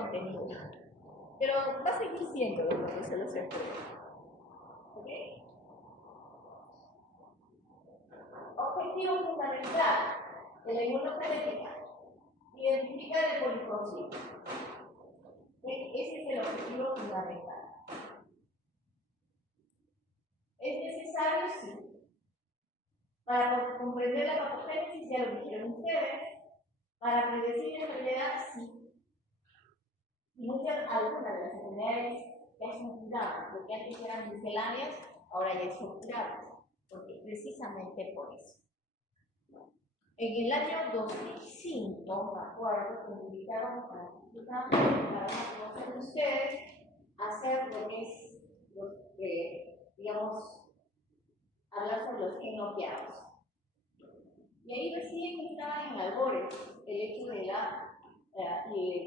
contenido. Pero va a seguir siendo el proceso de los estudios. ¿Ok? Objetivo fundamental de la inmunogenética: identificar el polifosfito. Ese es el objetivo fundamental. ¿Es necesario? Sí. Para comprender la patogénesis, ya lo dijeron ustedes. Para predecir la enfermedad, sí. Y algunas de las enfermedades ya son curadas, porque antes eran misceláneas, ahora ya son curadas, porque precisamente por eso. En el año 2005, me acuerdo, me invitaron para conocer ustedes a hacer lo que es, digamos, hablar sobre los genopiados. Y ahí recién estaba en albores el hecho de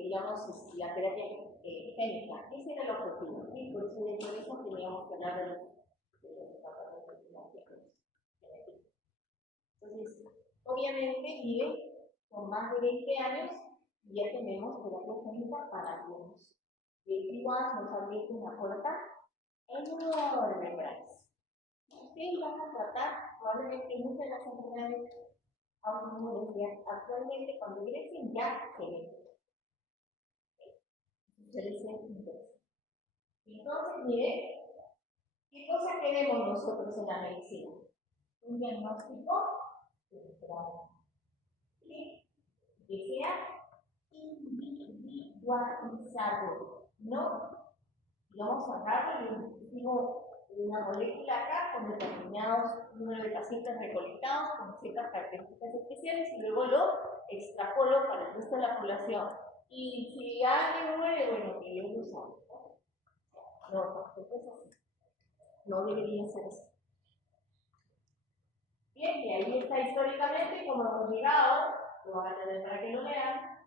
digamos, la terapia génica. Ese era el objetivo. Y por eso teníamos que hablar de los genopiados. Entonces, obviamente, vive con más de 20 años y ya tenemos terapia génica para algunos. Y el igual nos ha abierto una puerta enorme para eso. Ustedes van a tratar probablemente muchas de las enfermedades autoinmunes actualmente cuando crecen ya genéticas. Entonces, miren, ¿qué cosa queremos nosotros en la medicina? Un diagnóstico temprano. ¿Sí? Que sea individualizado, ¿no? Vamos a sacar una molécula acá con determinados números de pacientes recolectados con ciertas características especiales y luego lo extrapolo para el resto de la población. Y si alguien muere, bueno, que yo lo usamos. No, tampoco es así. No debería ser así. Bien, y ahí está históricamente como hemos llegado, lo van a tener para que lo lean.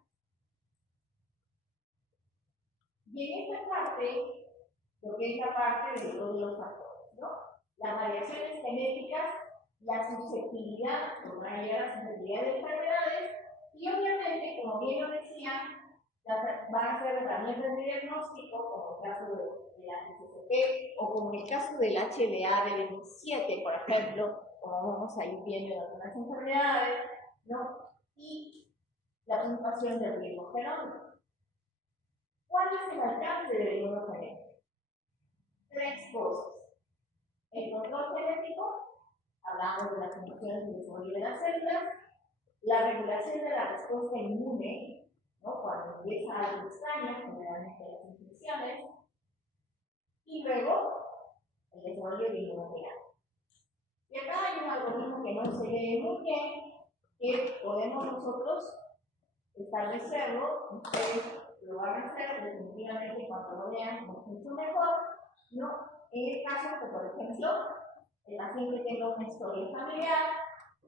Y en esta parte, lo que es la parte de todos los factores, ¿no? Las variaciones genéticas, la susceptibilidad, o la susceptibilidad de enfermedades, y obviamente, como bien lo decían, van a ser herramientas de diagnóstico, como el caso de la GCP, o como el caso del HLA del 27, por ejemplo, como vamos a ir viendo en algunas enfermedades, ¿no? Y la puntuación del ritmo genómico. ¿Cuál es el alcance del inmunogenético? Tres cosas. El control genético, hablamos de las funciones de desarrollo de las células, la regulación de la respuesta inmune, ¿no? Cuando empieza algo extraño, generalmente las infecciones, y luego el desarrollo de inmunidad. Y acá hay un algoritmo que no se ve muy bien, que podemos nosotros establecerlo, ustedes lo van a hacer definitivamente cuando lo vean mucho mejor, ¿no? En el caso que, por ejemplo, el paciente tenga una historia familiar,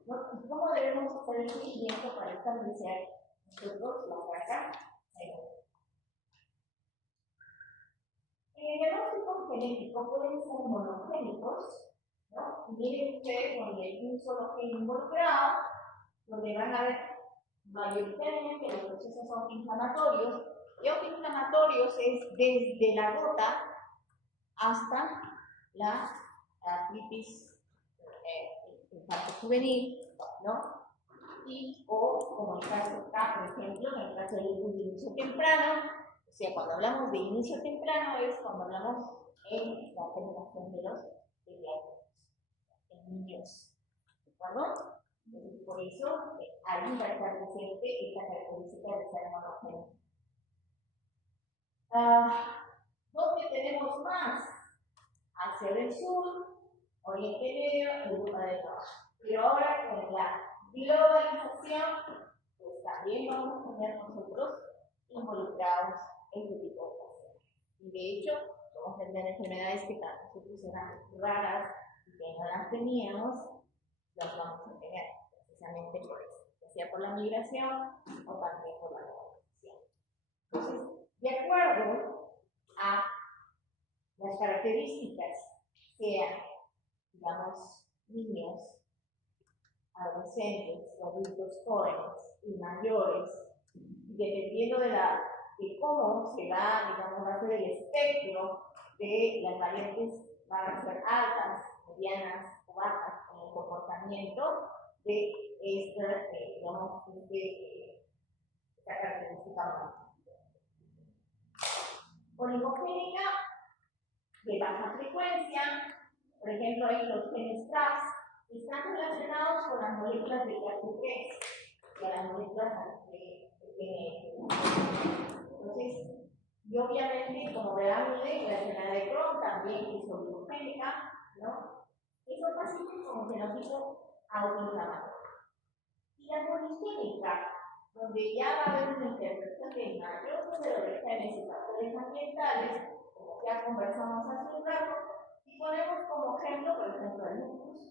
¿no? ¿Y cómo debemos hacer el seguimiento para establecer nosotros la placa? En el diagnóstico genético pueden ser monogénicos, ¿no? Y miren ustedes donde hay un solo gen involucrado, donde van a ver mayoritariamente los procesos autoinflamatorios, y autoinflamatorios es desde la gota hasta la artritis infarto juvenil, ¿no? Y o como el caso acá, por ejemplo, en el caso del inicio temprano, o sea, cuando hablamos de inicio temprano es cuando hablamos en la generación de los pediátricos, en niños, ¿de acuerdo? Entonces, por eso ahí va a estar presente esta característica de ser monogénico. ¿Dónde tenemos más? Hacia el sur, Oriente Medio, Europa del Norte. Pero ahora con la globalización, pues también vamos a tener nosotros involucrados en este tipo de pacientes. Y de hecho, vamos a tener enfermedades que para nosotros eran raras y que no las teníamos, las vamos a tener, precisamente por eso, ya sea por la migración o también por la globalización. Entonces, de acuerdo a las características, sean, digamos, niños, adolescentes, adultos jóvenes y mayores, y dependiendo de la de cómo se va, digamos, a hacer el espectro de las variantes, van a ser altas, medianas o bajas en el comportamiento de esta, digamos, esta característica oligogénica de baja frecuencia. Por ejemplo, ahí los genes TRAS están relacionados con las moléculas de CAT3 y a las moléculas de TNF. Entonces, y obviamente, como verán, la enfermedad de Crohn también es oligogénica, ¿no? Es un paciente como fenotipo autoinflamatorio. Y la poligénica, donde ya va a haber una intervención de mayor número de genes y factores ambientales, como ya conversamos hace un rato, y ponemos como ejemplo, por ejemplo, el lupus,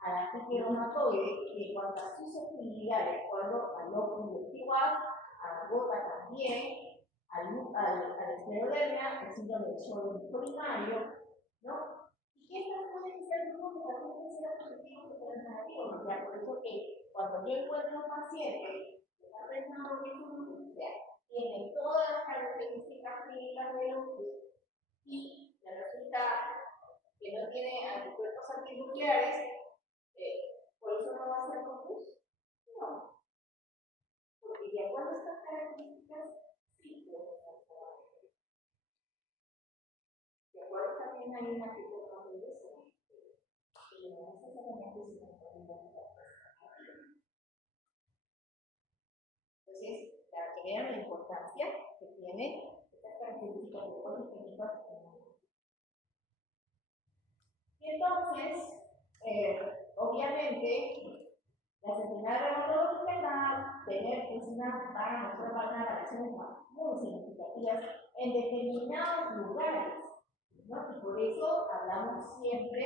a la reumatoide, y en cuanto a susceptibilidad de acuerdo al locus lectival, a la gota también, a la esclerodermia, al síndrome de Sjögren primario, ¿no? Y que estas pueden ser grupos de pacientes seropositivos o seronegativos, o sea, por eso que cuando yo encuentro un paciente que está pensando que es un lupus, tiene todas las características clínicas del lupus y le resulta que no tiene anticuerpos antinucleares, por eso no va a ser lupus. No, porque de acuerdo a estas características, sí puede ser probable. De acuerdo también hay una tipología de eso, y no necesariamente es una probabilidad. Entonces, para que vean la importancia que tiene estas características de poligénicas. Y entonces, obviamente, las enfermedades reumatológicas van a tener van a mostrar variaciones muy significativas en determinados lugares, ¿no? Y por eso hablamos siempre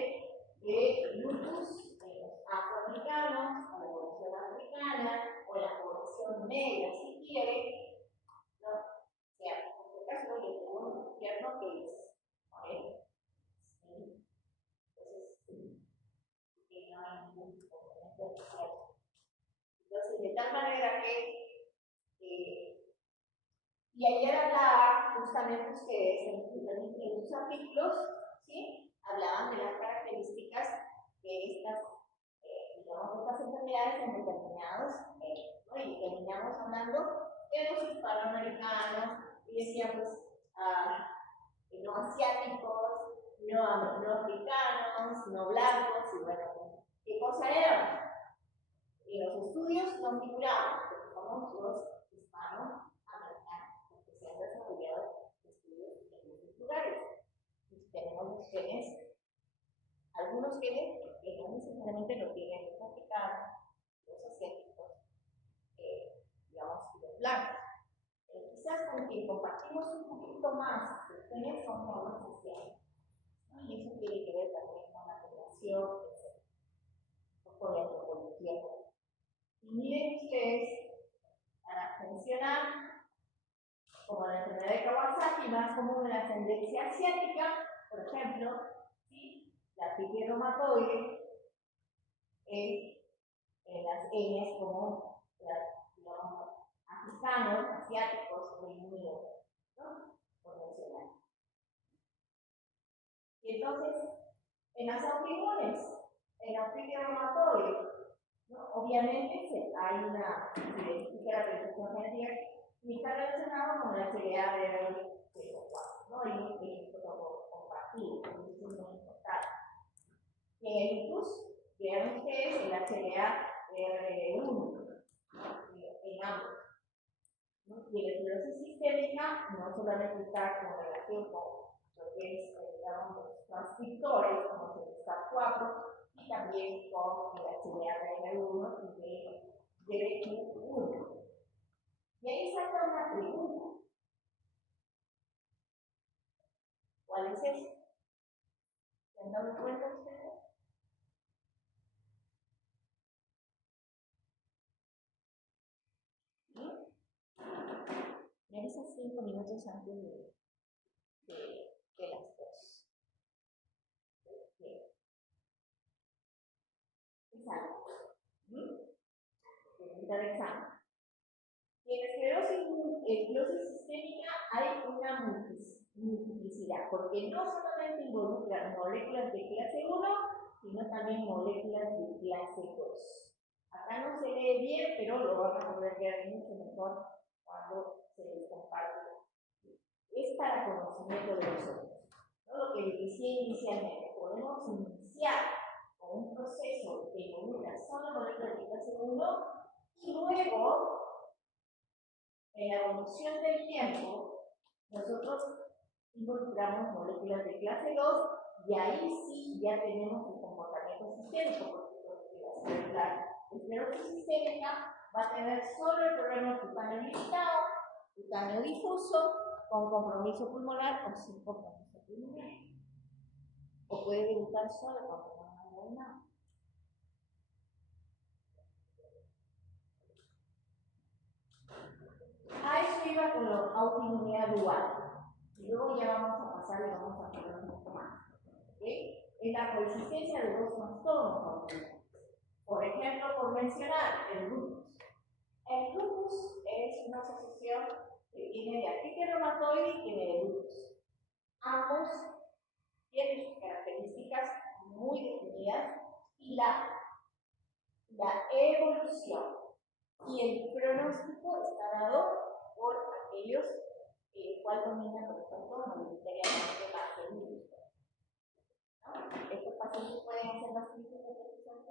de lupus en los afroamericanos, o la población africana, o la población negra, si quiere, ¿no? O sea, en este caso yo tengo un infierno que es moreno, ¿sí? Entonces, que no hay ningún componente social. Entonces, de tal manera que, y ayer hablaba justamente ustedes en sus artículos, ¿sí? Hablaban de las características de estas, digamos, estas enfermedades en determinados, ¿no? Y terminamos hablando de los hispanoamericanos, y decía, pues, no asiáticos, no africanos, no blancos, y bueno, ¿qué cosa eran? Y los estudios no figuraban, porque somos los hispanoamericanos, porque se han desarrollado estudios en muchos lugares. Y tenemos los genes, algunos genes que no necesariamente lo tienen los africanos, los asiáticos, digamos, y los blancos. Quizás con quien compartimos un poquito más de genes son los asiáticos, ¿no? Y eso tiene que ver también con la población, etc. Con la antropología. Y miren ustedes, para mencionar, como la enfermedad de Kawasaki, más común en la ascendencia asiática, por ejemplo, ¿sí? La artritis reumatoide, en las etnias como, digamos, africanos, asiáticos, Reino Unido, ¿no? Por mencionar. Y entonces, en las autoinmunes, en la artritis reumatoide, ¿no? Obviamente hay una identifica la presentación genética y está relacionado con la HLA de C4, ¿no? Hay un fenótipo compartido, eso es muy importante. En el lupus, vean ustedes el HLA RD1 en ambos. ¿No? Y la esclerosis sistémica no solamente está con relación con lo que es, digamos, los transcriptores, como el STAT4, y también con el HLA-RN1 y DQ1. Y ahí salta una pregunta. ¿Cuál es eso? ¿Se han dado cuenta ustedes? Me avisas 5 minutos antes de las 2. Exacto. Pregunta de examen. Y en esclerosis sistémica hay una multiplicidad, porque no solamente involucra moléculas de clase 1, sino también moléculas de clase 2. Acá no se lee bien, pero lo van a poder ver mucho mejor cuando se les comparte. Es para conocimiento de nosotros. ¿No? Lo que les decía inicialmente, podemos iniciar con un proceso que involucra solo moléculas de clase 1 y luego, en la evolución del tiempo, nosotros involucramos moléculas de clase 2 y ahí sí ya tenemos el comportamiento sistémico, porque la esclerosis sistémica va a tener solo el problema cutáneo limitado, cutáneo difuso, con compromiso pulmonar o sin compromiso pulmonar. O puede debutar sola cuando no hay nada. A eso iba con la autoinmunidad dual. Y luego ya vamos a pasar y vamos a hablar un poco más. ¿Okay? Es la coexistencia de dos trastornos. Por ejemplo, por mencionar el lupus. El lupus es una asociación que tiene de artritis reumatoide y tiene de lupus. Ambos tienen sus características muy definidas y la evolución y el pronóstico está dado por aquellos cual dominan, por ejemplo, mayoritariamente la salud. ¿No? Estos pacientes pueden hacer las crisis de repetición.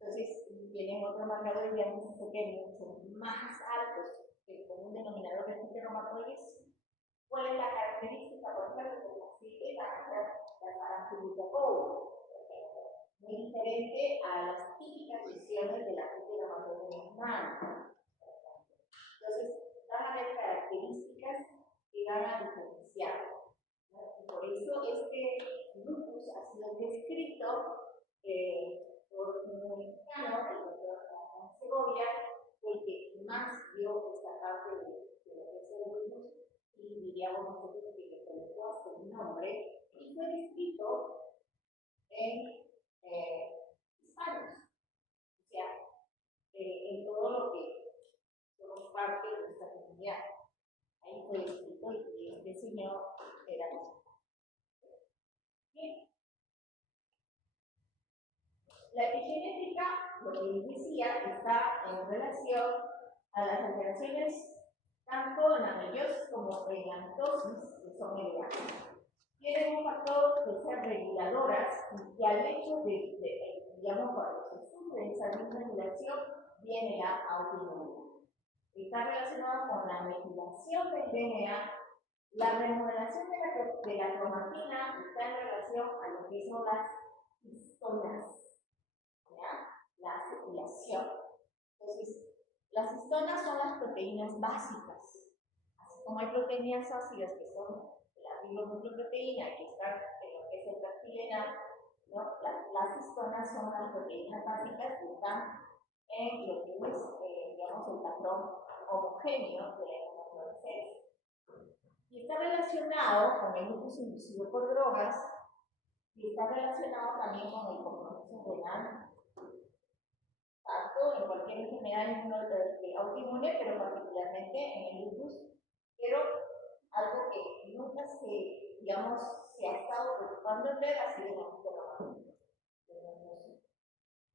Entonces, tienen otro marcador de diagnóstico que son más altos que el común denominador de artritis reumatoide. ¿Cuál es la característica? Por ejemplo, que el paciente va a hacer la paracetamol, muy diferente a las típicas lesiones de la artritis reumatoide normal. Entonces, van a haber características que van a diferenciar. ¿No? Y por eso este lupus ha sido descrito por un mexicano, el doctor Ramón Segovia, el que más vio esta parte de lo que es el lupus, y diríamos nosotros que le colocó hasta el nombre, y fue descrito en hispanos, o sea, en todo lo que somos parte de nuestra comunidad. Ahí fue escrito y este señor era bien. La epigenética, lo que les decía, está en relación a las alteraciones tanto en la meiosis como en la mitosis, que son elevadas. Tienen un factor de ser reguladoras y al hecho de digamos, cuando se sufre esa desregulación, viene la autoinmunidad. Está relacionado con la metilación del DNA, la remodelación de la cromatina está en relación a lo que son las histonas, ¿ya? La acetilación. Entonces, las histonas son las proteínas básicas, así como hay proteínas ácidas que son la ribonucleoproteína, que están en lo que es el plastilina, ¿no? Las histonas son las proteínas básicas que están en lo que es, digamos, el patrón homogéneo de la hemocloresencia. Y está relacionado con el lupus inducido por drogas y está relacionado también con el compromiso renal, tanto en cualquier enfermedad autoinmune, pero particularmente en el lupus, pero algo que nunca se, digamos, se ha estado preocupando en ver ha sido el reumatoide.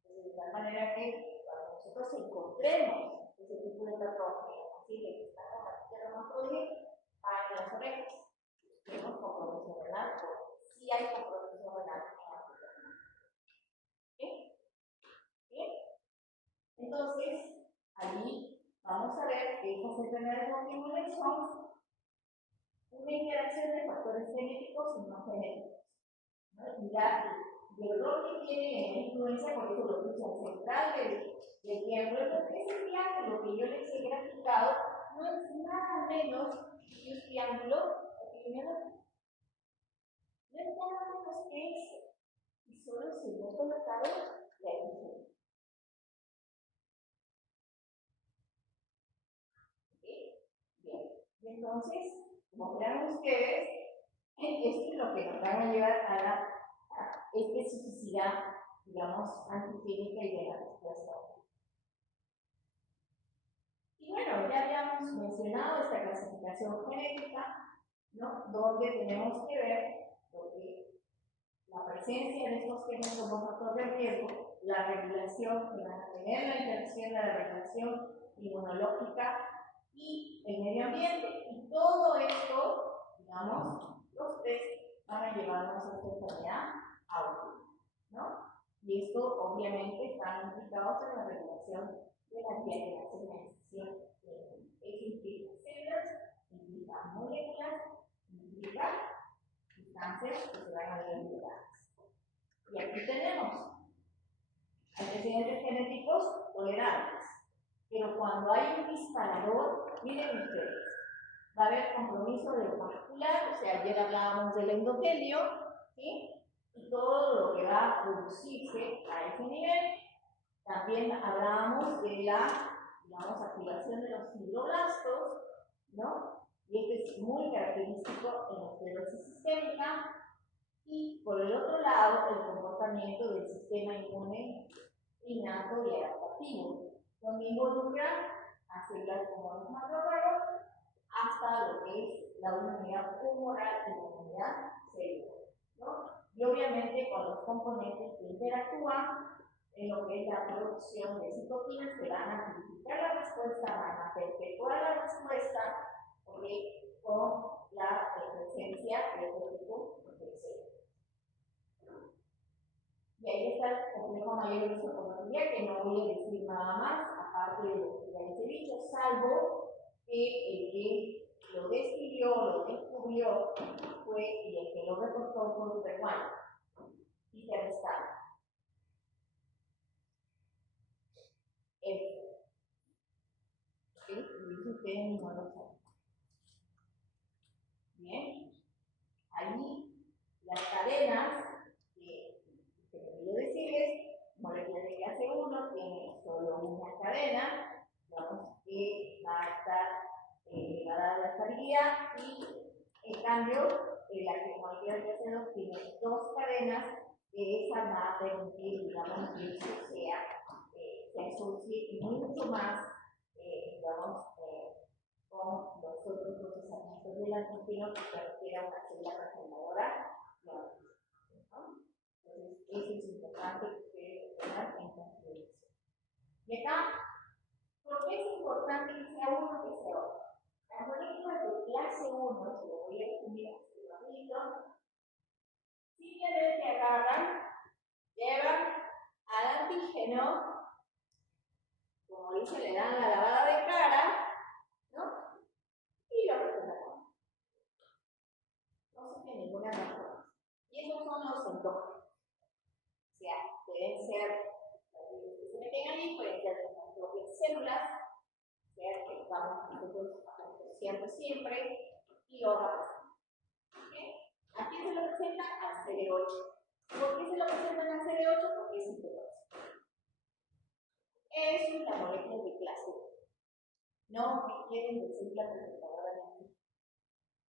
De tal manera que cuando nosotros encontremos ese tipo de patrón, así que está con reumatoide, para las orejas, tenemos compromiso renal, porque sí hay compromiso renal en la persona. ¿Bien? ¿Bien? Entonces, allí vamos a ver que estas enfermedades autoinmunes son una interacción de factores genéticos y no genéticos. ¿No? Y el rol que tiene en influencia, por eso lo puse al central del triángulo, ese triángulo que yo les he graficado no es nada menos que un triángulo epidemiológico. No es nada menos que eso. Y solo se me ha colocado la epigenética. ¿Sí? Bien. Y entonces, como verán ustedes, esto es lo que nos van a llevar a la especificidad, digamos, antigénica y de la respuesta. Y bueno, ya habíamos mencionado esta clasificación genética, ¿no? Donde tenemos que ver porque la presencia de estos genes como factor de riesgo, la regulación, que van a tener la interacción de la regulación inmunológica y el medio ambiente. Y todo esto, digamos, los test van a llevarnos a esta enfermedad autoinmune, ¿no? Y esto obviamente está implicado en la regulación de la señalización. Eso implica células, implica moléculas, implica sustancias que se van a ver liberadas. Y aquí tenemos antecedentes genéticos tolerables. Pero cuando hay un disparador, miren ustedes, va a haber compromiso de lo vascular, o sea, ayer hablábamos del endotelio, ¿sí? Y todo lo que va a producirse a ese nivel. También hablábamos de la, digamos, activación de los fibroblastos, ¿no? Y este es muy característico en la esclerosis sistémica. Y por el otro lado, el comportamiento del sistema inmune innato y adaptativo, donde involucra a células como los macrófagos hasta lo que es la unidad humoral y la unidad celular, ¿no? Y obviamente con los componentes que interactúan en lo que es la producción de citoquinas que van a amplificar la respuesta, van a perpetuar la respuesta con la presencia de otro tipo de células. Y ahí está el complejo mayor de isoconología, que no voy a decir nada más, aparte de lo que ya les he dicho, salvo que el que lo describió, lo descubrió, fue y el que lo reportó fue un peruano, Peter Stahl. Esto. ¿Sí? Y eso ustedes no lo saben. Bien. Allí, las cadenas, que quiero decirles, moléculas de clase 1 tienen solo una cadena, digamos que va a estar, va a dar la estabilidad, y en cambio, la molécula de clase 2 tiene dos cadenas, que esa va a permitir, digamos, que eso se asocie mucho más, digamos, con los otros procesamientos del antígeno que se refiere a una célula transformadora, ¿no? Entonces, eso es importante que ustedes tengan en consideración. Y acá, ¿por qué es importante que sea uno que sea otro? Las moléculas de clase 1, se lo voy a definir así rapidito, simplemente agarran, llevan al antígeno, como dice, le dan la lavada de cara, ¿no? Y lo representan. No se tiene ninguna razón. Y esos son los endógenos. O sea, pueden ser que se meten allí, pueden ser nuestras propias células, o sea, que vamos nosotros asociando siempre, y lo representan. ¿Okay? ¿A quién se lo presenta? Al CD8. ¿Por qué se lo presentan al CD8? Porque es integral. Eso es la molécula de clase 1. No requieren de célula presentadora de antígeno.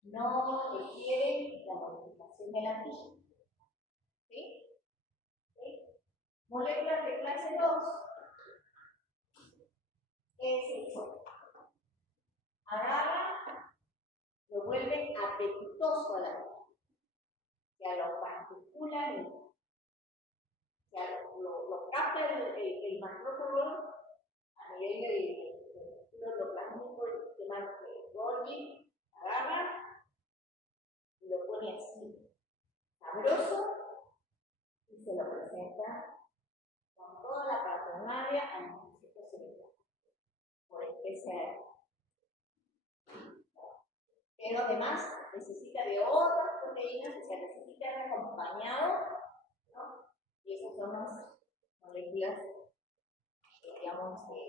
No requieren la modificación del antígeno. ¿Sí? ¿Sí? Moléculas de clase 2 es eso. Agarran, lo vuelven apetitoso a la vida. O sea, lo particulan, o sea, lo capta el macrófago a nivel del endoplasmático, el sistema de Golgi, agarra y lo pone así, sabroso, y se lo presenta con toda la parafernalia al municipio cerebral, por el PCR. Pero además necesita de otras proteínas, o sea, necesita ser acompañado, ¿no? Y esas son las moléculas, digamos, de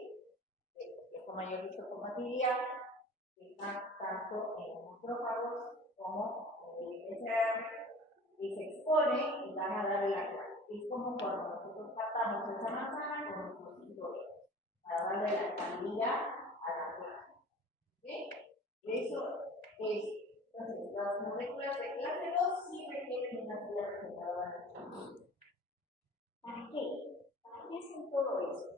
complejo mayor de histocompatibilidad, que están tanto en los macrófagos como en el PCR, y se expone y van a darle la clave. Es como cuando nosotros tratamos esa manzana con nuestros cinturones, para darle la estabilidad a la clave. ¿Okay? Eso es. Entonces, las moléculas de clase 2 sí requieren una célula presentadora. ¿Para qué? ¿Para qué hacen todo eso?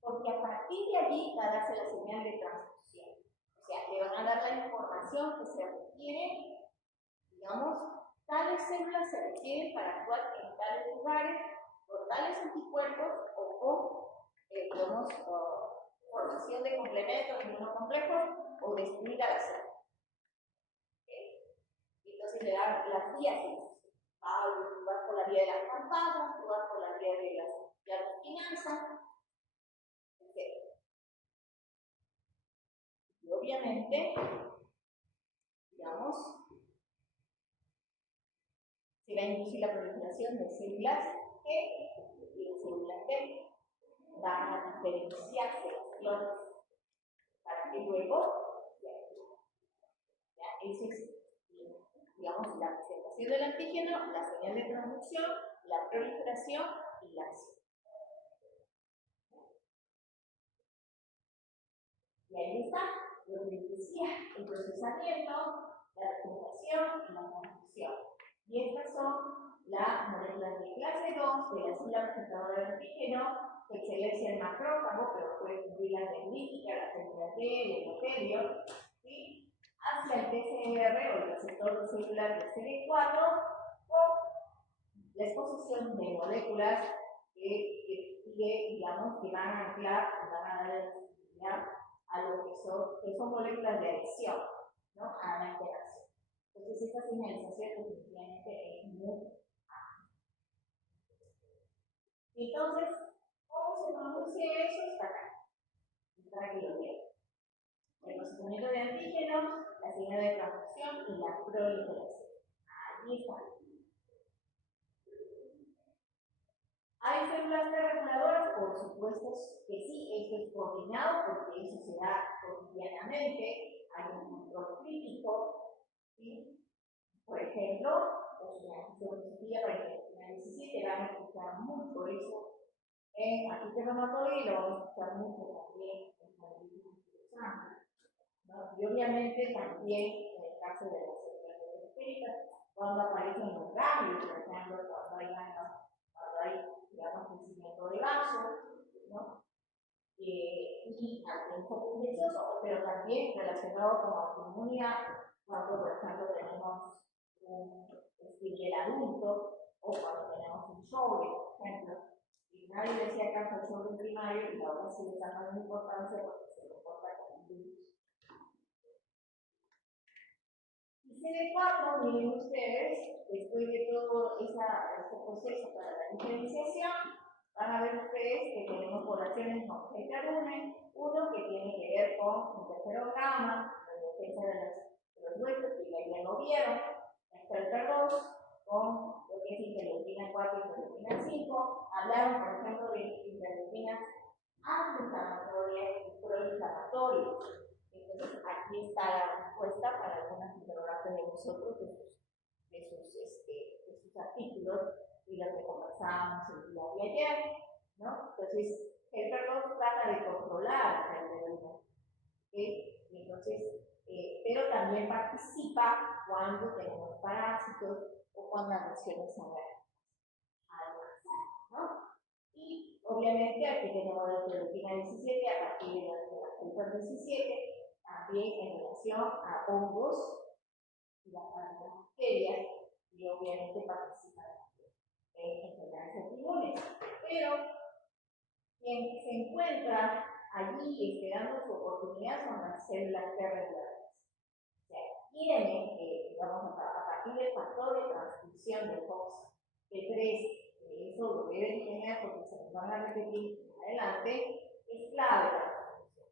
Porque a partir de allí darse la señal de transfusión. O sea, le van a dar la información que se requiere, digamos, tales células se requieren para actuar en tales lugares, con tales anticuerpos o con, digamos, formación de complementos inmunocomplejos o destruir a la célula. ¿Okay? Entonces le dan las vías. Tú vas por la vía de las campanas, tú vas por la vía de las finanzas, etc. Y obviamente, digamos, se va a inducir la proliferación de células T y de células T. Van a diferenciarse las clones para que luego, eso es, digamos, la presentación del antígeno, la señal de transducción, la proliferación y la acción. Y ahí está lo que les decía, el procesamiento, la representación y la transducción. Y estas son las moléculas de clase 2 de la célula presentadora del antígeno, que selecciona el macrófago, pero puede cumplir la dendrítica, la célula T, el endotelio, ¿sí? Hacia el TCR o el receptor celular de CD4 con la exposición de moléculas que digamos, que van a anclar, van a dar la a lo que son moléculas de adhesión, ¿no? A la interacción. Entonces, esta señalización definitivamente es muy amplia. Entonces, ¿cómo se pronuncia eso? Está acá. Para que lo vean. El procesamiento de antígenos, la señal de transducción y la proliferación. Ahí está. ¿Hay células T reguladoras? Por supuesto que sí, esto es coordinado porque eso se da cotidianamente, hay un control crítico, ¿sí? Por ejemplo, la fisiología para interleucina 17 van a escuchar mucho eso en artritis reumatoide y lo vamos a escuchar mucho también en artritis anquilosante, ¿no? Y obviamente también en el caso de las células periféricas, cuando aparecen los ganglios, por ejemplo, cuando hay digamos, crecimiento de vaso, ¿no? Y un poco infeccioso, pero también relacionado con la autoinmunidad, cuando, por ejemplo, tenemos el adulto o cuando tenemos un sobre, por ejemplo, y nadie decía caso al sobre primario y ahora sí le está dando importancia porque se comporta como un virus. Y CD4, miren ustedes, después de todo este proceso para la diferenciación, van a ver ustedes que tenemos poblaciones no uno que tiene que ver con interferón gamma, la defensa de los huesos, que ya lo vieron, Starter 2, con lo que es interleucina 4 y interleucina 5, hablaron por ejemplo de interleucinas antiinflamatorias y proinflamatorias. Entonces aquí está la respuesta para algunas interrogantes de nosotros, de sus artículos y lo que conversábamos el día de ayer, ¿no? Entonces, el perdón trata de controlar la enfermedad, ¿okay? Y entonces, pero también participa cuando tenemos parásitos o cuando las lesiones son alérgicas, ¿no? Y obviamente aquí tenemos la interleucina 17 a partir de la 17, también en relación a hongos y las bacterias, y obviamente participa en enfermedades autoinmunes. Pero quien se encuentra allí esperando su oportunidad son las células T regulares. O sea, tienen, digamos, a partir del factor de transcripción de FOXP3, eso lo deben tener porque se nos van a repetir adelante, es clave para la transcripción.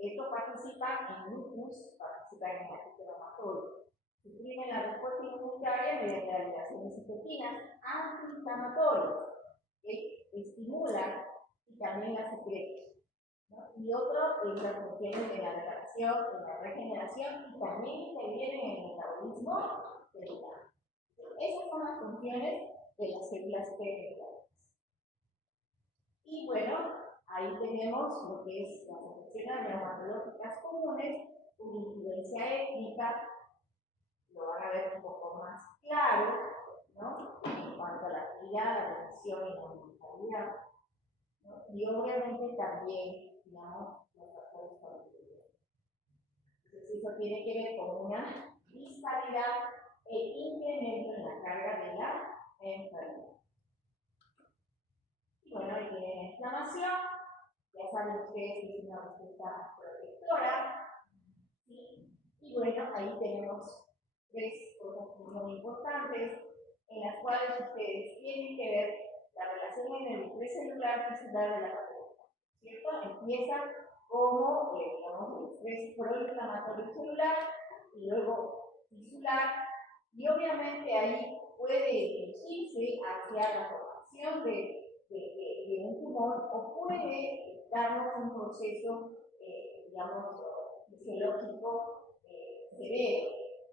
Esto participa en lupus, participa en artritis reumatoide. Suprimen la respuesta inmunitaria mediante la liberación de citoquinas antiinflamatorias que estimulan y también la secretan, ¿no? Y otro es las funciones de la reparación, de la regeneración y también intervienen en el metabolismo celular. Esas son las funciones de las células T regulares. Y bueno, ahí tenemos lo que es las afecciones reumatológicas comunes, una influencia étnica, lo van a ver un poco más claro, ¿no? En cuanto a la actividad, la prevención y la mortalidad, ¿no? Y obviamente también, digamos, los eso tiene que ver con una disparidad e incremento en la carga de la enfermedad. Y bueno, ahí tienen la inflamación, ya saben ustedes que es una respuesta protectora, ¿sí? Y bueno, ahí tenemos tres cosas muy importantes en las cuales ustedes tienen que ver la relación en el estrés celular tisular de la patología, ¿cierto? Empieza como, digamos, el estrés proinflamatorio celular y luego tisular, y obviamente ahí puede dirigirse hacia la formación de un tumor o puede darnos un proceso, digamos, fisiológico severo,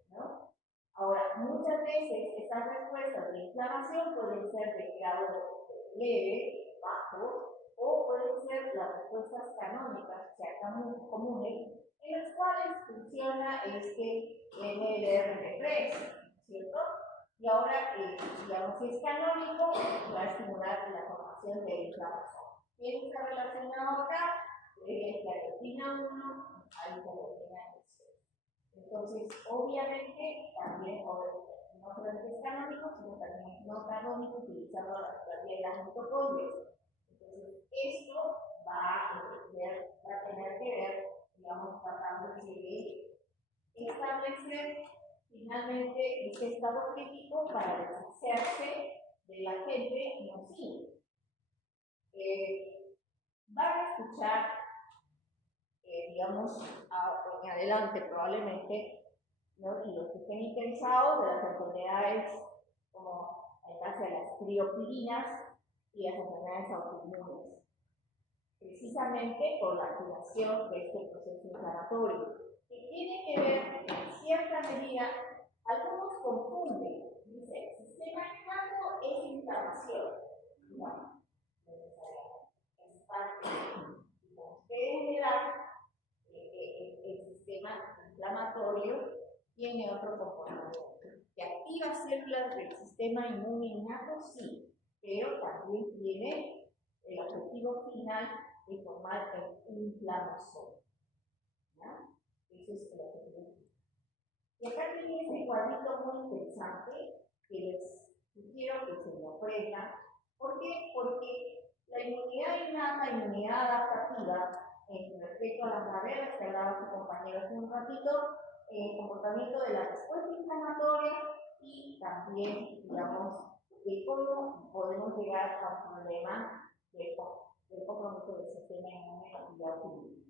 ¿no? Ahora, muchas veces estas respuestas de inflamación pueden ser de grado leve, bajo, o pueden ser las respuestas canónicas, o sea, comunes, en las cuales funciona este NLRP3, ¿cierto? Y ahora, digamos, si es canónico, va a estimular la formación de inflamación. ¿Quién está relacionado acá? Interleucina 1 a interleucina 16. Entonces, obviamente, también, no solamente es canónico, sino también no canónico, utilizando la vía de las mitocondrias. Entonces, esto va a tener que ver, digamos, tratándose de establecer finalmente este estado crítico para deshacerse del agente nocivo. Van a escuchar, digamos, en adelante probablemente, ¿no? Y los que estén interesados de las enfermedades como el caso de las criopirinas y las enfermedades autoinmunes, precisamente por la activación de este proceso inflamatorio, que tiene que ver en cierta medida, algunos confunden, dice, el sistema innato es inflamación. No, necesariamente. Es parte de general, el sistema inflamatorio tiene otro comportamiento. Que activa células del sistema inmune innato, sí, pero también tiene el objetivo final de formar el inflamosoma. ¿Ya? Ese es el objetivo. Y acá tienen este cuadrito muy interesante que les sugiero que se lo aprendan. ¿Por qué? Porque la inmunidad innata, inmunidad adaptativa, respecto a las barreras que hablaba su compañero hace un ratito, el comportamiento de la respuesta inflamatoria y también, digamos, de cómo podemos llegar a un problema del compromiso del sistema inmune y la autoinmune,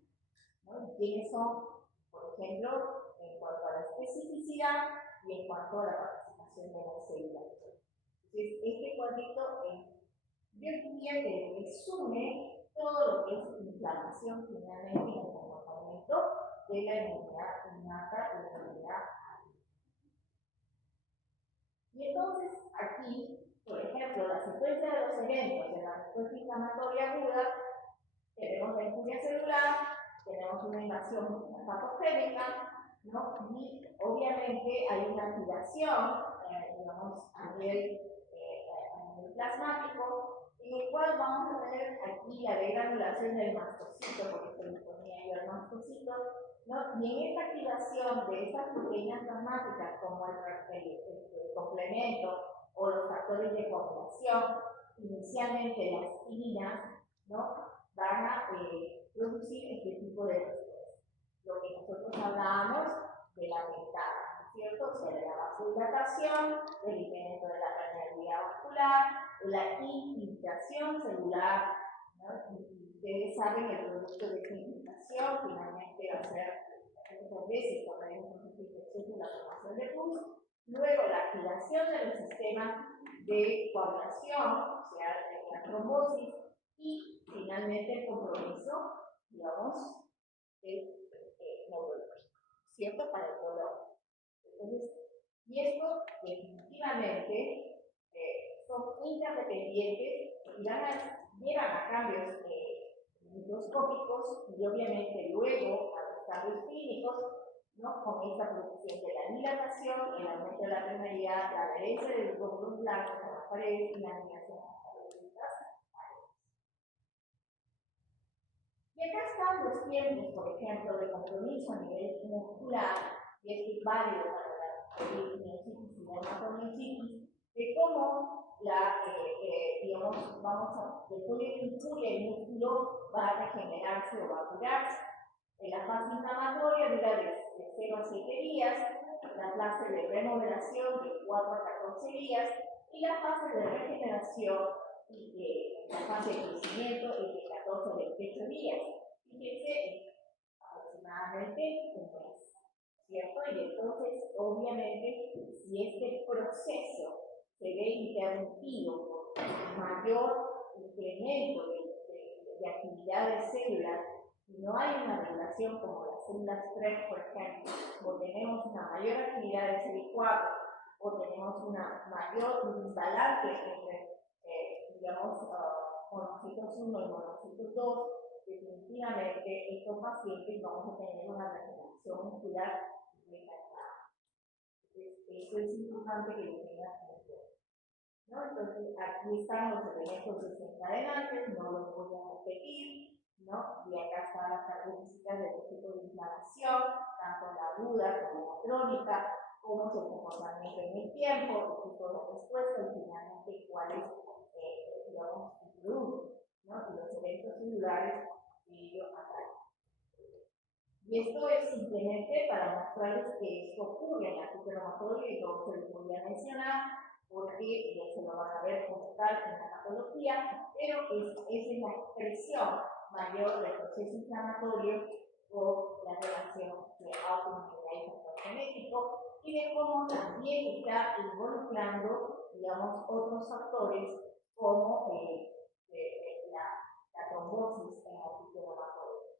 ¿no? ¿Quiénes son? Por ejemplo, en cuanto a la especificidad y en cuanto a la participación de la célula. Entonces, este cuadrito, yo diría que resume todo lo que es inflamación finalmente en el comportamiento de la inmunidad innata y la inmunidad. Y entonces, aquí, por ejemplo, la secuencia de los eventos de la respuesta inflamatoria aguda, tenemos la injuria celular, tenemos una invasión patogénica, ¿no? Y obviamente hay una activación, digamos, a nivel plasmático, en el cual vamos a ver aquí la degranulación del mastocito, porque esto le ponía yo al mastocito, ¿no? Y en esta activación de estas proteínas plasmáticas, como el complemento o los factores de coagulación, inicialmente las aspirinas, ¿no? Van a producir este tipo de respuestas. Lo que nosotros hablábamos de la ventada, ¿cierto? O sea, de la vasodilatación, del incremento de la permeabilidad vascular, de la infiltración celular, ¿no? Y ustedes saben el producto de esta infiltración finalmente va a ser muchas veces cuando hay un proceso infeccioso de la formación de pus, luego la activación del sistema de coagulación, o sea, de la trombosis, y finalmente el compromiso, digamos, neurológico, ¿cierto? Para el dolor. Entonces, y esto definitivamente son interdependientes y llevan a cambios microscópicos y obviamente luego a los cambios clínicos, ¿no? Con esta producción de la dilatación, el aumento de la permeabilidad, la adherencia del glóbulos blancos a las paredes y la migración a las paredes. Y acá están los tiempos, por ejemplo, de compromiso a nivel muscular, y esto es válido para la polimiositis y la hematomiositis, de cómo digamos, después de que incluye el músculo, va a regenerarse o va a curarse. En la fase inflamatoria dura de 0 a 7 días, la fase de remodelación de 4 a 14 días, y la fase de regeneración y la fase de crecimiento es de 14 a 28 días. Fíjense, aproximadamente un mes, ¿cierto? Y entonces, obviamente, si este proceso se ve interrumpido por mayor incremento de actividad de células, no hay una regulación como las células 3, por ejemplo, o tenemos una mayor actividad de CD4, o tenemos una mayor desbalance entre, digamos, monocitos 1 y monocitos 2, definitivamente estos pacientes vamos a tener una regeneración muscular retardada. Eso es importante que lo tengan en cuenta, ¿no? Entonces, aquí están los elementos desencadenantes, no los voy a repetir, ¿no? Y acá están las características de los tipos de inflamación, tanto la aguda como la crónica, cómo se comportamiento en el tiempo, el tipo de respuesta y finalmente cuál es, digamos, el producto, ¿no? Y los eventos celulares que ello atrae. Y esto es simplemente para mostrarles que esto ocurre en la fibromatología y todo se lo voy a mencionar porque ya se lo van a ver como tal en la patología, pero es la expresión mayor del proceso inflamatorio o la relación de autoinmunidad y factor genético y de cómo también está involucrando, digamos, otros factores como la trombosis en la fibromatología.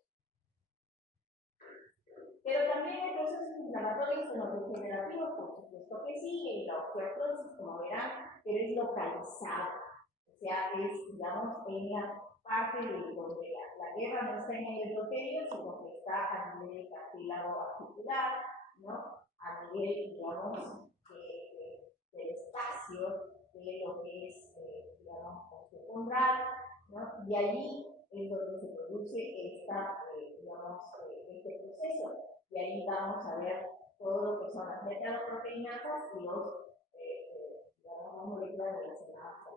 Pero también hay procesos inflamatorios en los degenerativos, por supuesto que sí, en la osteoporosis, como verán, pero es localizado. O sea, es, digamos, en la parte de donde la guerra no está en el endotelio, sino que está a nivel del cartílago articular, ¿no? A nivel, digamos, del espacio de lo que es, digamos, osteocondral, ¿no? Y allí es donde se produce esta, digamos, este proceso. Y ahí vamos a ver todo lo que son las metaloproteinatas y los, digamos, moléculas relacionadas con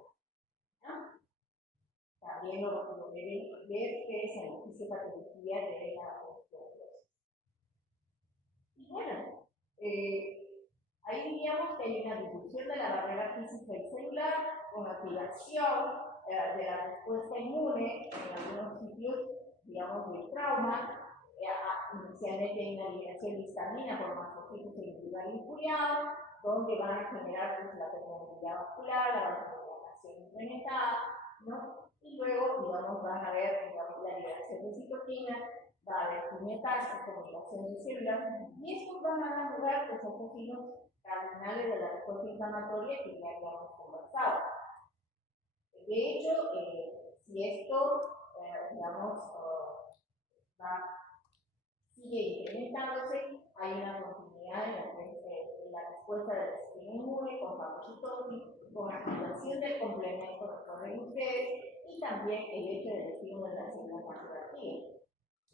¿no? También lo deben ver que es en la fisiopatología de la osteoporosis. Y bueno, ahí diríamos que hay una disminución de la barrera física y celular con activación de la respuesta inmune en algunos sitios, digamos, de trauma. Inicialmente hay una liberación de histamina por macrófilos individual injuriado, donde van a generar pues, la permeabilidad vascular, la vasodilatación incrementada, ¿no? Y luego, digamos, van a ver, digamos, la liberación de citoquinas, va a haber pigmentación, comunicación de células, y estos van a dar lugar pues, a estos signos cardinales de la respuesta inflamatoria que ya habíamos conversado. De hecho, si esto, digamos, sigue incrementándose, hay una continuidad en la respuesta del sistema inmune con fagocitosis, con activación del complemento, recuerden ustedes, y también el hecho del estímulo de las células macroactivas.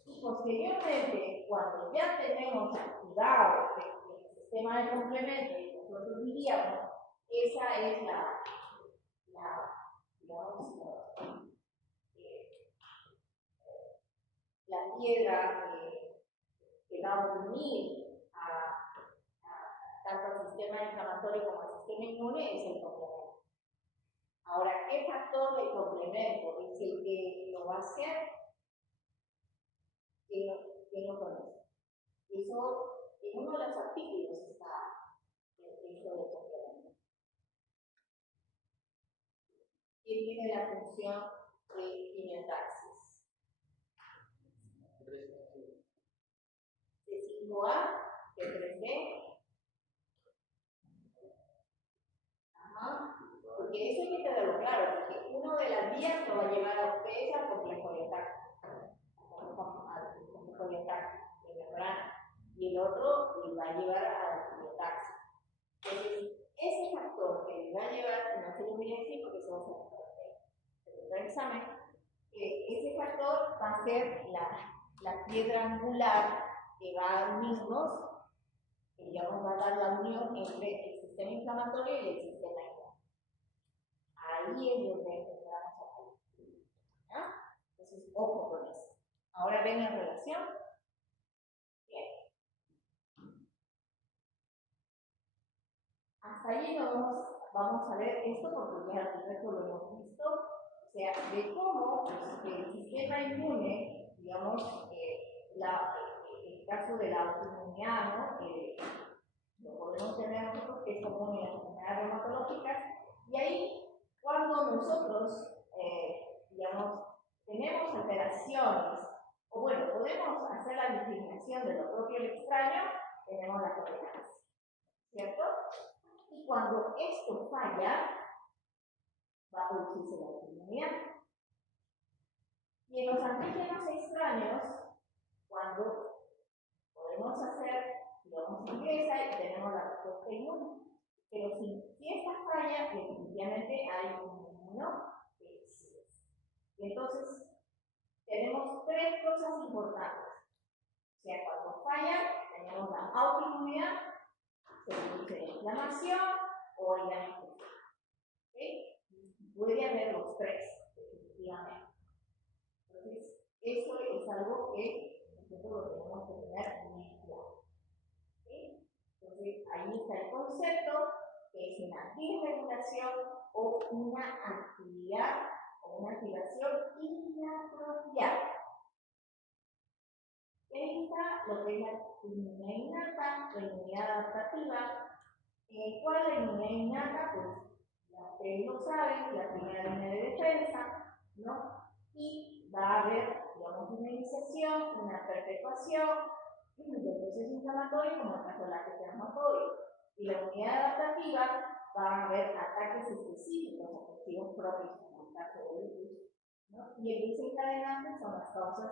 Y posteriormente, cuando ya tenemos activado el sistema de complemento, y nosotros diríamos, esa es digamos, la piedra que va a unir tanto al sistema inflamatorio como al sistema inmune es el complemento. Ahora, ¿qué factor de complemento es el que lo va a hacer? ¿Quién lo conoce? Eso, en uno de los artículos está el hecho de complemento. ¿Quién tiene la función de quimiotaxis? C5A, C3B. Ajá. Porque eso hay que tenerlo claro, porque uno de las vías lo va a llevar a ustedes al complejo de ataque. De membrana, y el otro le va a llevar a la quimiotaxia. Entonces, ese factor que le va a llevar, no se lo voy a decir porque se va a hacer el examen, ese factor va a ser la piedra angular que va a unirnos, que digamos va a dar la unión entre el sistema inflamatorio y el sistema inmune. Ahí es donde encontramos a caer. ¿Ya? Entonces, ojo con eso. Ahora ven la relación. Bien. Hasta allí vamos a ver esto porque ya lo hemos visto. O sea, de cómo el sistema inmune, digamos, el caso de la autoinmunidad, ¿no? Lo podemos tener nosotros, que es común en las enfermedades reumatológicas, y ahí, cuando nosotros, digamos, tenemos alteraciones, o bueno, podemos hacer la discriminación de lo propio y lo extraño, tenemos la tolerancia, ¿cierto? Y cuando esto falla, va a producirse la autoinmunidad. Y en los antígenos extraños, cuando podemos hacer, digamos, ingresa y tenemos la respuesta inmune. Pero si esta falla, definitivamente hay un inmunodeficiencia. Y entonces, tenemos tres cosas importantes. O sea, cuando falla, tenemos la autoinmunidad, se produce la inflamación o el daño. ¿Okay? Puede haber los tres, definitivamente. Entonces, eso es algo que nosotros lo tenemos que tener muy claro. ¿Okay? Entonces, ahí está el concepto, que es una disregulación o una actividad o una activación inapropiada. Y ahí está lo que es la inmunidad innata, la inmunidad adaptativa, en el cual la inmunidad innata, pues, ustedes lo saben, la primera línea de defensa, ¿no? Y va a haber, digamos, una iniciación, una perpetuación del proceso inflamatorio, como el caso del ataque reumatoide. Y la inmunidad adaptativa va a haber ataques específicos, efectivos propios, como el caso del virus, ¿no? Y el desencadenante son las causas,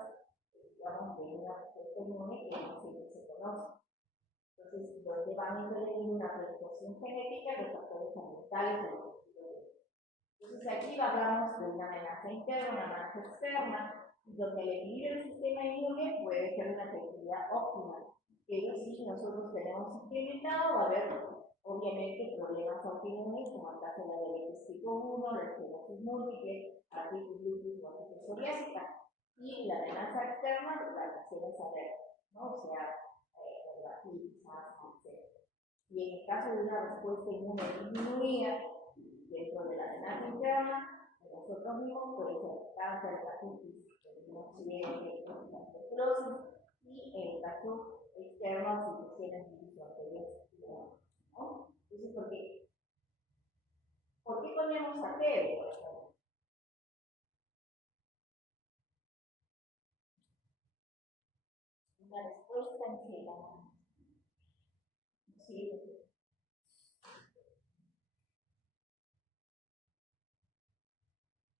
digamos, de una respuesta inmune que no siempre se conoce. Entonces, donde van a intervenir una predisposición genética, los factores ambientales. Entonces, aquí hablamos de una amenaza interna, una amenaza externa, donde el equilibrio del sistema inmune puede ser una efectividad óptima. Pero si nosotros tenemos implementado, va a haber, obviamente, problemas autoinmunes, como el caso de la diabetes tipo 1, la esclerosis múltiple, artritis lupus o artritis psoriásica. Y la amenaza externa, las acciones alérgicas, ¿no? O sea, vagitis, asma, etc. Y en el caso de una respuesta inmune disminuida, dentro de la amenaza interna, de nosotros mismos, puede ser cáncer, vagitis, tuberculosis, y en el caso externo, infecciones bacterias, ¿no? Entonces, ¿por qué ponemos a TED, por ejemplo? Una respuesta en general. Sí.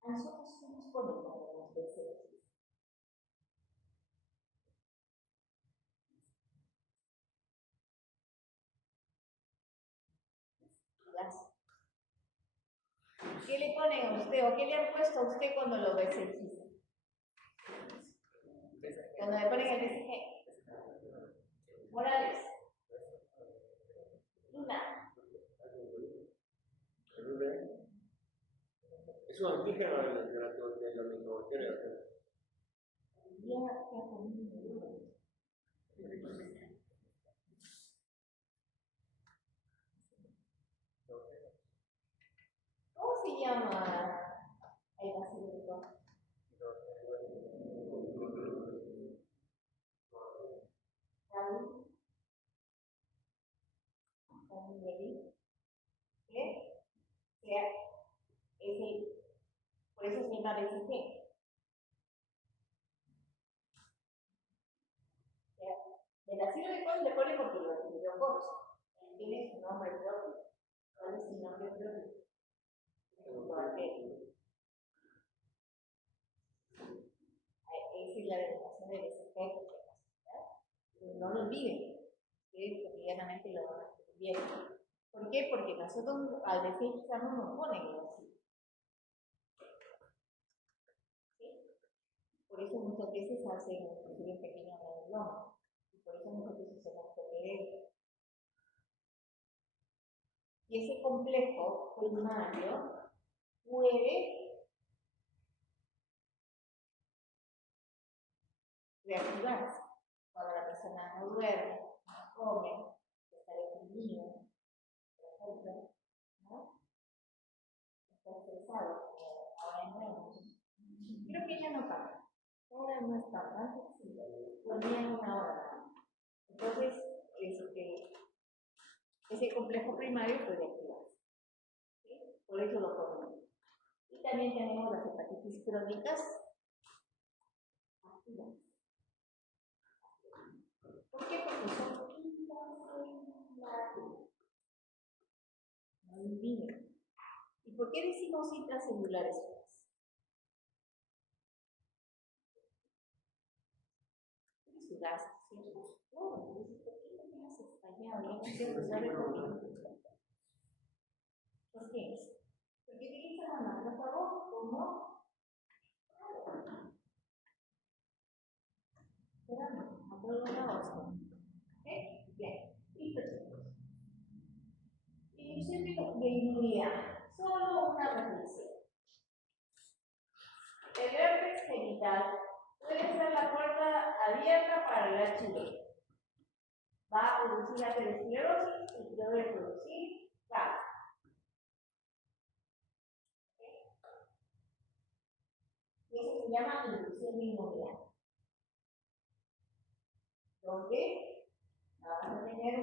A nosotros ¿qué nos ponen algunas veces? ¿Qué le ponen a usted o qué le han puesto a usted cuando lo BCG? Cuando le ponen el BCG. Morales. Luna. Es un antígeno de la microbacteria. ¿Cómo se llama el bacilo? ¿Qué? Por eso se llama BCG. El bacilo de Koch le pone porque lo descubrió Koch. Tiene su nombre propio. ¿Cuál es su nombre propio? Esa es la denominación de BCG. No lo olviden, que cotidianamente lo van a escribir. ¿Por qué? Porque nosotros al decir no nos ponen el bacilo. ¿Sí? Por eso muchas veces hacen inclusive pequeño granuloma. Y por eso muchas veces hacemos PPD. Y ese complejo primario puede reactivarse cuando la persona no duerme, no come, está deprimido, por ejemplo, ¿no? Está estresado, como ahora entramos. Creo que ya no para. Ahora no está, antes sí, dormía una hora. Entonces, ese complejo primario puede activarse. ¿Sí? Por eso lo ponemos. Y también tenemos las hepatitis crónicas activas. ¿Por qué? Porque son intracelulares. No olviden. ¿Y por qué decimos intracelulares? Es su gas, ¿cierto? Claro, ¿por qué no me has estallado? Ya no sé, ¿sabe por qué? ¿Por qué? Porque utiliza la mano, por favor, como. Esperando, a todos lados. ¿Ok? Bien, listo, chicos. Principio de inmunidad. Solo una reflexión. El herpes genital puede ser la puerta abierta para el HIV. Va a producir aterosclerosis y puede producir cáncer. Y eso se llama inducción de inmunidad. Donde vamos a tener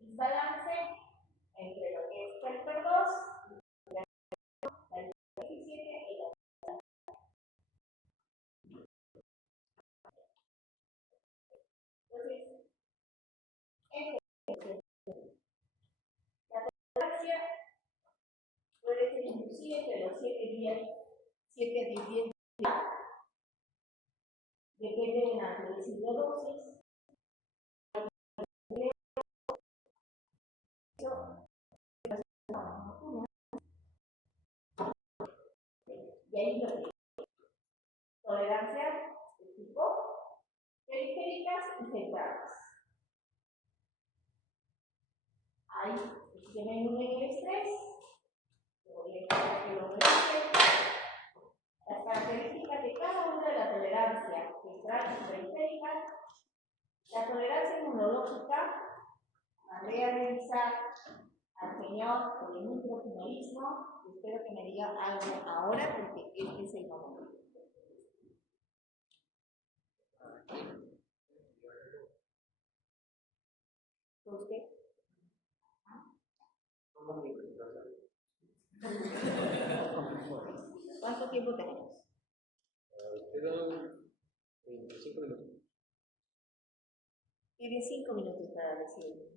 un balance entre lo que es HER2, la 17 y la. Entonces, la tolerancia puede ser inducida entre los 7 días, 7 a 10 días, depende de la dosis. Y ahí lo que tolerancia de tipo periféricas y centrales. Hay el sistema inmune en el estrés, las características de cada una de la tolerancia central y periférica. La tolerancia inmunológica, mandé a revisar al señor por el microprimarismo, espero que me diga algo ahora porque este es el momento. ¿Usted? ¿Cuánto tiempo tenemos? Quedan 25 minutos. Tiene 5 minutos para decir.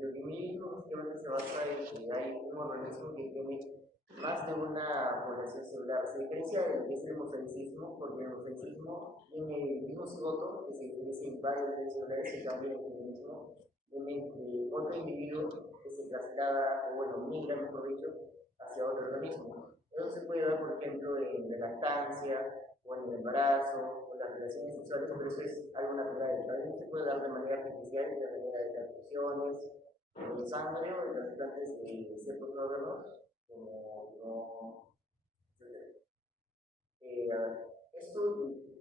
Lo que mi básicamente se basa en que hay un organismo que tiene más de una población celular. Se diferencia de lo que es el mosaicismo, porque el mosaicismo tiene el mismo cigoto que se diferencia en varios de celulares y cambia el organismo. Tiene otro individuo que se traslada, o bueno, migra, mejor dicho, hacia otro organismo. Eso se puede dar, por ejemplo, en la lactancia, o en el embarazo, o las relaciones sexuales, pero eso es algo natural. También se puede dar de manera artificial, de manera de transfusiones, de sangre o de trasplantes de ciertos órganos, como no. Esto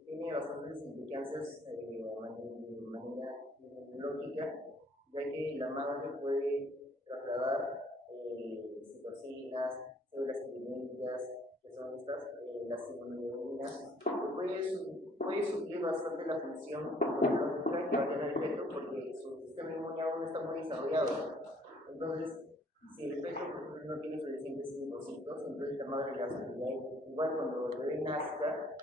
tiene bastantes implicancias de manera inmunológica, ya que la madre puede trasladar citocinas, células pigmentas, que son estas, las inmunoglobulinas, puede suplir bastante la función inmunológica que va a tener el feto porque su sistema inmune aún no está muy desarrollado. Entonces, si el feto, por ejemplo, no tiene suficientes linfocitos, entonces la madre le hace igual cuando el bebé nazca,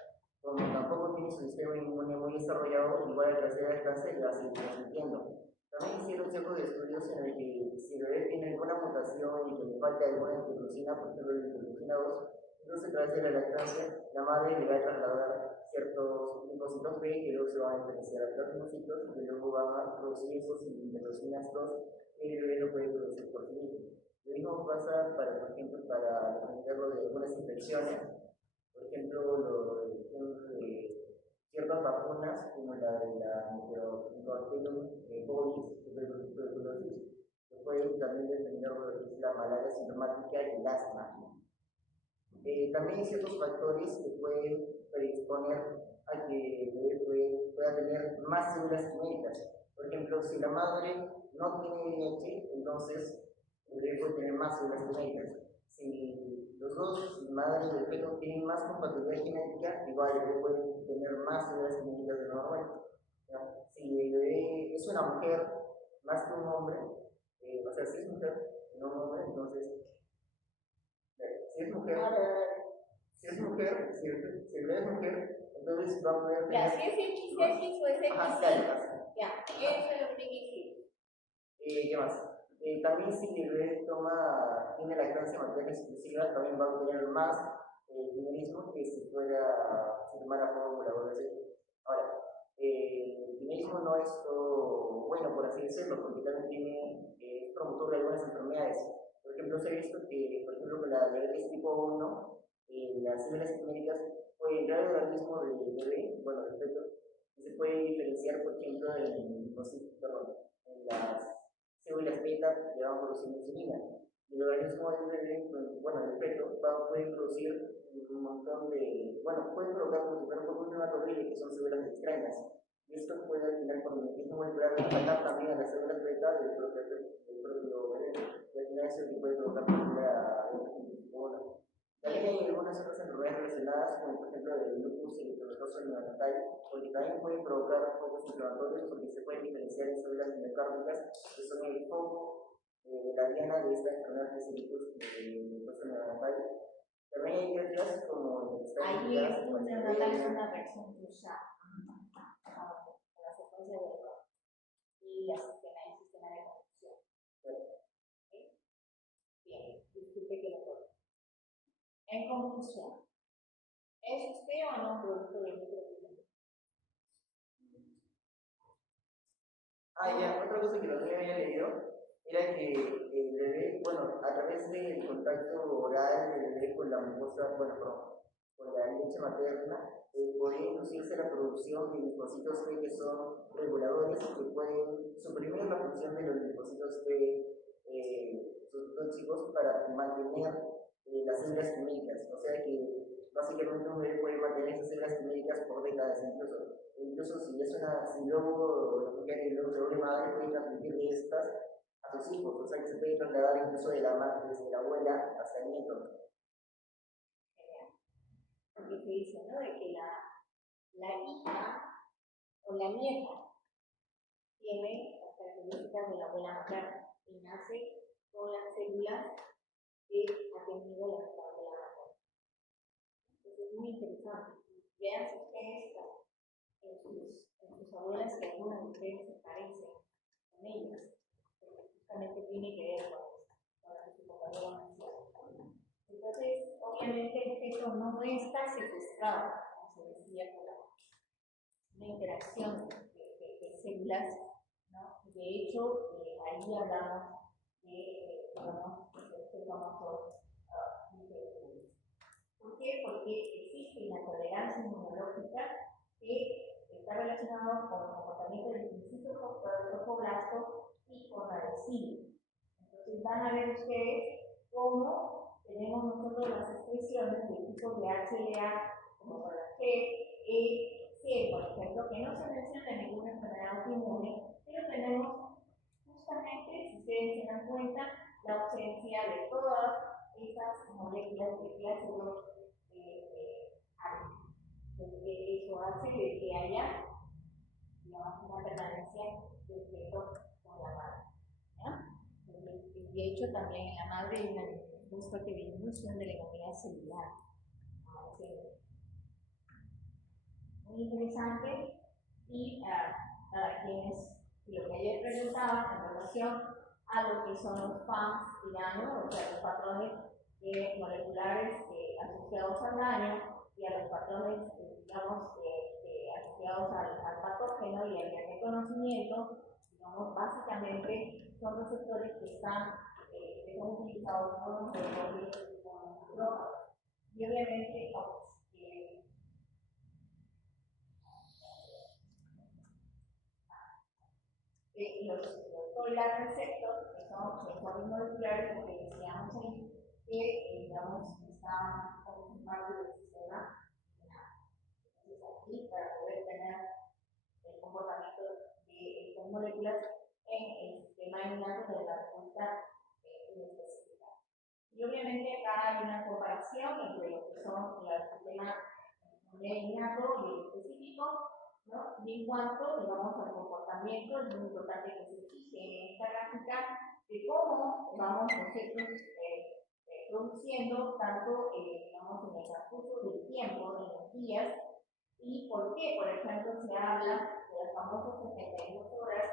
como tampoco tiene su sistema inmune muy desarrollado, igual al crecer el cáncer le va a seguir transmitiendo. También hicieron ciertos estudios en el que si el bebé tiene alguna mutación y que le falta alguna interleucina, por ejemplo la interleucina 2, entonces a través de la lactancia, la madre le va a trasladar ciertos linfocitos B que luego se van a diferenciar a los linfocitos y que luego van a producir esos interleucinas 2 y el bebé lo puede producir por sí mismo. Lo mismo pasa para, por ejemplo, para defenderlo de algunas infecciones. Por ejemplo, ciertas vacunas, como la de la Mycobacterium bovis, tuberculosis, que pueden también defender lo que es la malaria sintomática y el asma. También hay ciertos factores que pueden predisponer a que el bebé pueda tener más células quiméricas. Por ejemplo, si la madre no tiene VIH, entonces el bebé puede tener más células quiméricas. Si los dos, la madre y el feto, tienen más compatibilidad genética, igual el bebé puede tener más células quiméricas de lo normal. Si el bebé es una mujer más que un hombre, o sea, si es mujer, no un hombre, entonces, si es mujer, si el bebé es mujer, entonces va a poder tener... Ya, si es XX o es XY. Ya, eso es lo que dice. ¿Qué más? También si el bebé tiene lactancia materna exclusiva, también va a obtener más quimerismo que si tomara fórmula o algo así. Ahora, el quimerismo no es todo bueno, por así decirlo, porque también es promotor de algunas enfermedades. Por ejemplo, se ha visto que, por ejemplo, con la diabetes tipo 1, las células quiméricas pueden entrar al organismo del bebé, bueno, del feto, y se puede diferenciar, por ejemplo, en las células beta que van a producir insulina. Y el organismo del bebé, bueno, el feto, puede producir un montón de, puede provocar como si fuera un poco de una torrilla, que son células extrañas. Y esto puede al final, por el mecanismo molecular, atacar también a las células beta del propio bebé. Y al final eso es lo que puede provocar la También hay algunas otras enfermedades relacionadas, como por ejemplo el lupus eritematoso neonatal, porque también pueden provocar focos inflamatorios porque se pueden diferenciar en células miocárdicas, que son el foco de la diana de esta enfermedad que es el lupus eritematoso neonatal. También hay otras como el ahí el lupus neonatal es una versión cruzada, con la secuencia de error y el sistema de conducción. Bien, disculpe que lo corte. En conclusión, ¿es usted o no un producto de microbiología? Ya, otra cosa que también había leído era que el bebé, a través del contacto oral del bebé con la mucosa, con la leche materna, podría inducirse la producción de linfocitos T que son reguladores que pueden suprimir la función de los linfocitos T tóxicos para mantener las células quiméricas. O sea que básicamente un bebé puede mantener esas células quiméricas por décadas incluso si luego se vuelve madre, puede transmitir de estas a sus hijos, o sea que se puede trasladar incluso desde la abuela hasta el nieto. Porque se dice, ¿no? De que la hija o la nieta tiene las características de la abuela materna y nace con las células que ha tenido la abuela materna. Entonces es muy interesante. Vean si ustedes en sus abuelas que algunas de ustedes se parecen con ellas, porque justamente tiene que ver con la que su compañero mencionó. Entonces, obviamente el feto no está secuestrado, como se decía, por una interacción de células, ¿no? De hecho, ahí hablamos de, este famoso ¿por qué? Porque existe una tolerancia inmunológica que está relacionada con el comportamiento del principio trofoblasta y con la resina. Entonces van a ver ustedes cómo tenemos nosotros las expresiones de tipos de HLA, como son las G, E, C, por ejemplo, que no se menciona ninguna enfermedad autoinmune, pero tenemos justamente, si ustedes se dan cuenta, la ausencia de todas esas moléculas de clase 2 eso hace de que haya, digamos, una permanencia del feto con la madre. De hecho, también en la madre hay una fuerte disminución de la inmunidad celular. Muy interesante. Y quienes, lo que ayer preguntaban en relación a lo que son los PAMs y daño, o sea, los patrones moleculares asociados al daño y a los patrones, digamos, asociados al patógeno y al reconocimiento, digamos, básicamente son receptores que son utilizados por los Europa. Y obviamente, los colareceptores, que son sensores moleculares, porque decíamos ahí que, digamos, están como parte del sistema. Entonces, aquí, para poder tener el comportamiento de estas moléculas en el sistema innato de la respuesta específica. Y obviamente acá hay una comparación entre lo que son el sistema innato y el específico, ¿no? Y en cuanto, digamos, al comportamiento, es muy importante que se fije en esta gráfica de cómo vamos nosotros produciendo tanto, digamos, en el transcurso del tiempo, de los días, y por qué, por ejemplo, se habla de las famosas 72 horas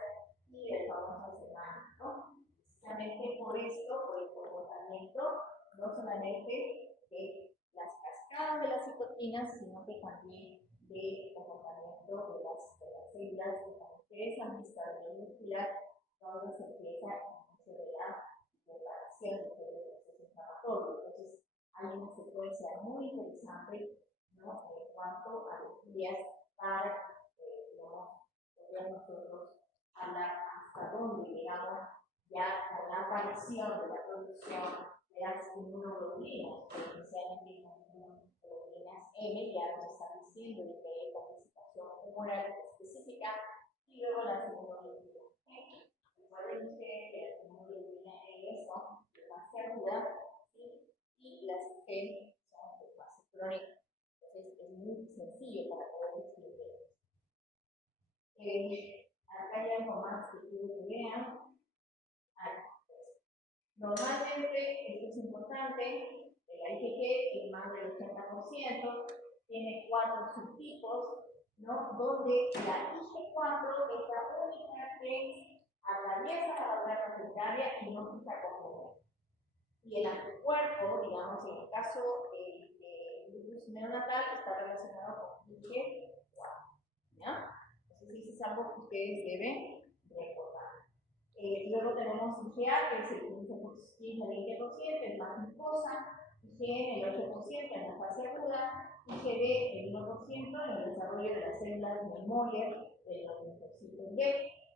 y de la famosa semana, ¿no? Precisamente por esto, por el comportamiento, no solamente de las cascadas de las citoquinas, sino que también del comportamiento de las células que cuando ustedes han visto a nivel muscular, donde se empieza el inicio de la reparación del proceso inflamatorio. Entonces, hay una secuencia muy interesante, ¿no? En cuanto a los días para, poder nosotros hablar hasta dónde llegamos ya con la aparición de la producción de las inmunoglobulinas, que inicialmente inmunoglobulinas M, ya nos están diciendo que hay participación humoral específica, y luego las inmunoglobulinas G. Recuerden ustedes que las inmunoglobulinas E son de fase aguda, ¿sí? Y las G son de fase crónica. Entonces es muy sencillo para poder distinguir. Acá hay algo más que quiero que vean. Normalmente, esto es importante, el IgG, el más del 80%, tiene 4 subtipos, ¿no? Donde la IG4 es la única que atraviesa la barrera planetaria y no quita complemento. Y el anticuerpo, digamos, en el caso del virus neonatal, está relacionado con IG4, ¿ya? Entonces, eso es algo que ustedes deben recordar. Luego tenemos IgA, que es el 15-20%, es más mucosa, IgM el 8% en la fase aguda, IgD el 1% en el desarrollo de las células de memoria de los linfocitos B,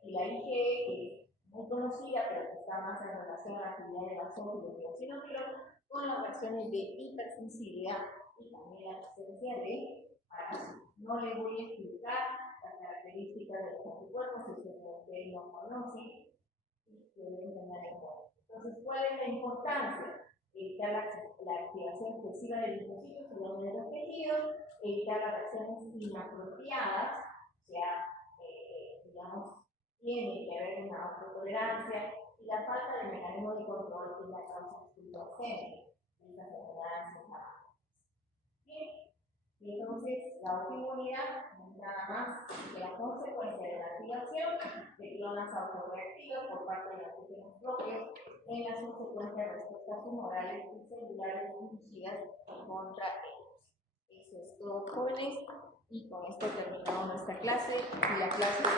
y la IgE, que es muy conocida, pero que está más en relación a la actividad de basófilo y eosinófilo, con las reacciones de hipersensibilidad y también la presencia de parasitos. No les voy a explicar las características de los anticuerpos, si ustedes no conocen. Entonces, ¿cuál es la importancia? Evitar la activación excesiva de linfocitos en los medios tejidos, evitar las reacciones inapropiadas, o sea, digamos, tiene que haber una autotolerancia y la falta de mecanismo de control que es la causa subyacente de estas enfermedades inflamatorias. Bien, y entonces la autoinmunidad no es nada más que la consecuencia de la activación de clonas autorreactivas por parte de antígenos propios en las subsecuentes respuestas humorales y celulares dirigidas contra ellos. Eso es todo, jóvenes, y con esto terminamos nuestra clase y la clase de